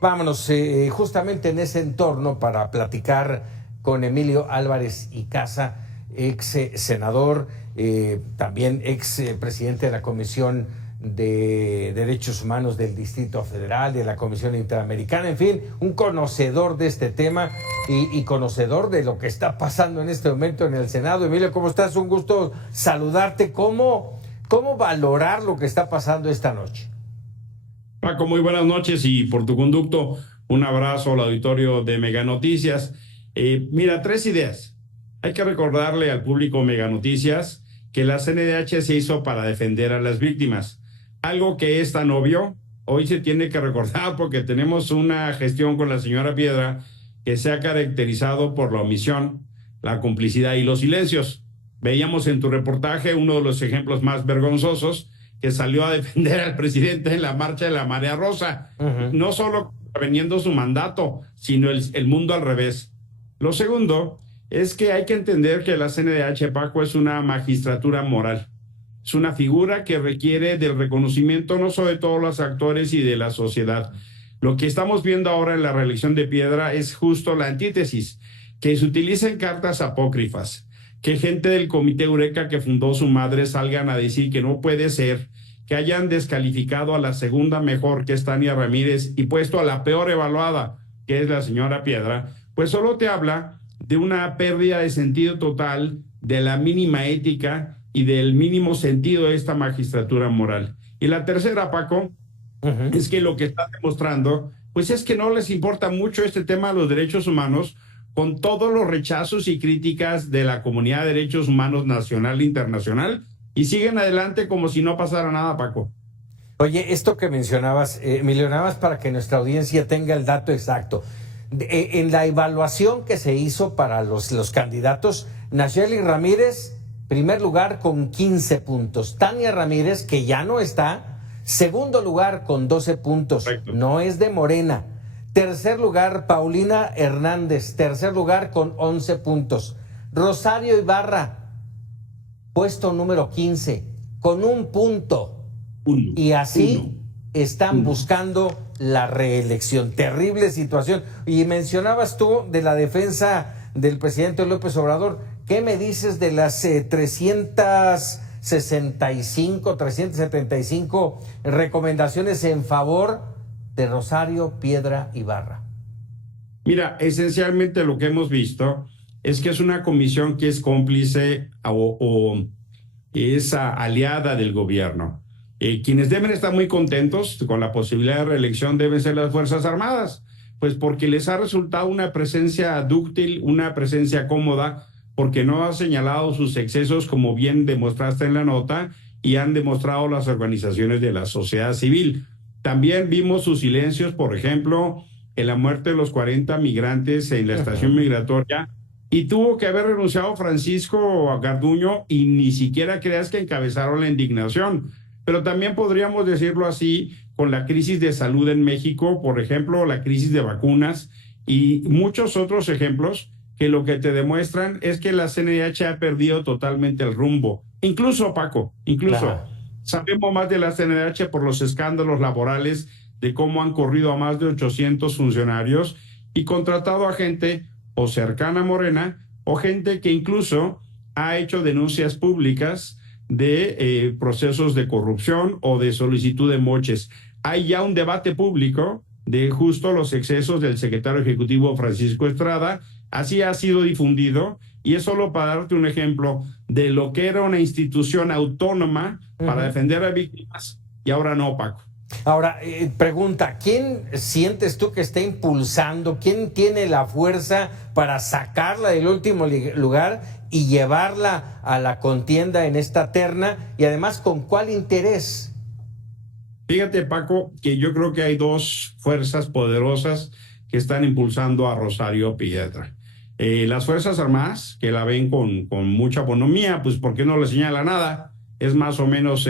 Vámonos justamente en ese entorno para platicar con Emilio Álvarez y Casa, ex senador, también ex presidente de la Comisión de Derechos Humanos del Distrito Federal, de la Comisión Interamericana, en fin, un conocedor de este tema y conocedor de lo que está pasando en este momento en el Senado. Emilio, ¿cómo estás? Un gusto saludarte. ¿Cómo valorar lo que está pasando esta noche? Paco, muy buenas noches y por tu conducto, un abrazo al auditorio de Mega Noticias. Mira, 3 ideas. Hay que recordarle al público Mega Noticias que la CNDH se hizo para defender a las víctimas. Algo que es tan obvio, hoy se tiene que recordar porque tenemos una gestión con la señora Piedra que se ha caracterizado por la omisión, la complicidad y los silencios. Veíamos en tu reportaje uno de los ejemplos más vergonzosos, que salió a defender al presidente en la marcha de la Marea Rosa, no solo contraveniendo su mandato, sino el mundo al revés. Lo segundo es que hay que entender que la CNDH, Paco, es una magistratura moral. Es una figura que requiere del reconocimiento no solo de todos los actores y de la sociedad. Lo que estamos viendo ahora en la reelección de Piedra es justo la antítesis, que se utilicen cartas apócrifas, que gente del Comité Eureka que fundó su madre salgan a decir que no puede ser que hayan descalificado a la segunda mejor, que es Tania Ramírez, y puesto a la peor evaluada, que es la señora Piedra, pues solo te habla de una pérdida de sentido total, de la mínima ética y del mínimo sentido de esta magistratura moral. Y la tercera, Paco, es que lo que está demostrando, pues es que no les importa mucho este tema de los derechos humanos, con todos los rechazos y críticas de la comunidad de derechos humanos nacional e internacional, y siguen adelante como si no pasara nada, Paco. Oye, esto que mencionabas, Emilio, nada más para que nuestra audiencia tenga el dato exacto. En la evaluación que se hizo para los candidatos, Nacheli Ramírez, primer lugar con 15 puntos. Tania Ramírez, que ya no está, segundo lugar con 12 puntos. Correcto. No es de Morena. Tercer lugar, Paulina Hernández. Tercer lugar con 11 puntos. Rosario Ibarra, puesto número 15, con 1 punto. Y así están buscando la reelección. Terrible situación. Y mencionabas tú de la defensa del presidente López Obrador. ¿Qué me dices de las 375 recomendaciones en favor de Rosario Piedra Ibarra? Mira, esencialmente lo que hemos visto es que es una comisión que es cómplice o es aliada del gobierno. Quienes deben estar muy contentos con la posibilidad de reelección deben ser las Fuerzas Armadas, pues porque les ha resultado una presencia dúctil, una presencia cómoda, porque no ha señalado sus excesos, como bien demostraste en la nota, y han demostrado las organizaciones de la sociedad civil. También vimos sus silencios, por ejemplo, en la muerte de los 40 migrantes en la estación migratoria, y tuvo que haber renunciado Francisco Garduño, y ni siquiera creas que encabezaron la indignación. Pero también podríamos decirlo así con la crisis de salud en México, por ejemplo, la crisis de vacunas y muchos otros ejemplos que lo que te demuestran es que la CNDH ha perdido totalmente el rumbo. Incluso, Paco, sabemos más de la CNDH por los escándalos laborales, de cómo han corrido a más de 800 funcionarios y contratado a gente o cercana a Morena o gente que incluso ha hecho denuncias públicas de procesos de corrupción o de solicitud de moches. Hay ya un debate público de justo los excesos del secretario ejecutivo Francisco Estrada. Así ha sido difundido, y es solo para darte un ejemplo de lo que era una institución autónoma para defender a víctimas, y ahora no, Paco. Ahora, pregunta, ¿quién sientes tú que está impulsando? ¿Quién tiene la fuerza para sacarla del último lugar y llevarla a la contienda en esta terna? Y además, ¿con cuál interés? Fíjate, Paco, que yo creo que hay 2 fuerzas poderosas que están impulsando a Rosario Piedra. Las Fuerzas Armadas, que la ven con mucha bonomía, pues porque no le señala nada, es más o menos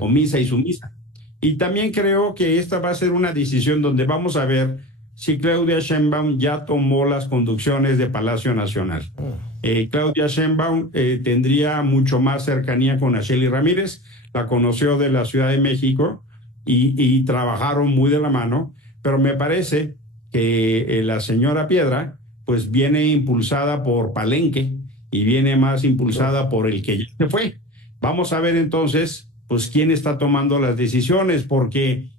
omisa y sumisa. Y también creo que esta va a ser una decisión donde vamos a ver si Claudia Sheinbaum ya tomó las conducciones de Palacio Nacional. Claudia Sheinbaum tendría mucho más cercanía con Nacheli Ramírez, la conoció de la Ciudad de México y trabajaron muy de la mano, pero me parece que la señora Piedra pues viene impulsada por Palenque y viene más impulsada por el que ya se fue. Vamos a ver entonces pues quién está tomando las decisiones, porque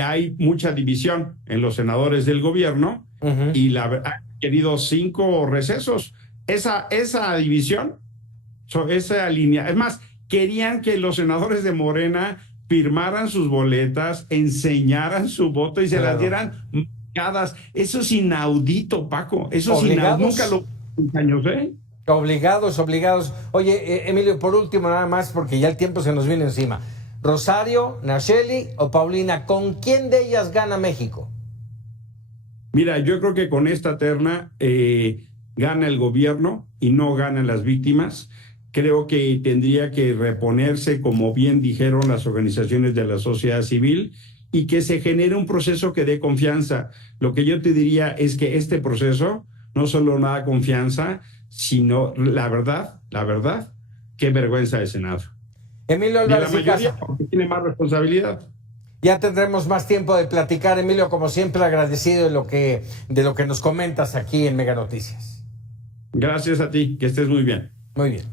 hay mucha división en los senadores del gobierno y han querido 5 recesos. Esa división, esa línea, es más, querían que los senadores de Morena firmaran sus boletas, enseñaran su voto y se las dieran marcadas. Eso es inaudito, Paco. Eso es inaudito. Nunca lo años, ¿eh? Obligados. Oye, Emilio, por último, nada más, porque ya el tiempo se nos viene encima. Rosario, Nacheli o Paulina, ¿con quién de ellas gana México? Mira, yo creo que con esta terna gana el gobierno y no ganan las víctimas. Creo que tendría que reponerse, como bien dijeron las organizaciones de la sociedad civil, y que se genere un proceso que dé confianza. Lo que yo te diría es que este proceso no solo no da confianza, sino la verdad, qué vergüenza de Senado. Emilio Álvarez y Casa, porque tiene más responsabilidad. Ya tendremos más tiempo de platicar, Emilio, como siempre agradecido de lo que nos comentas aquí en Mega Noticias. Gracias a ti, que estés muy bien. Muy bien.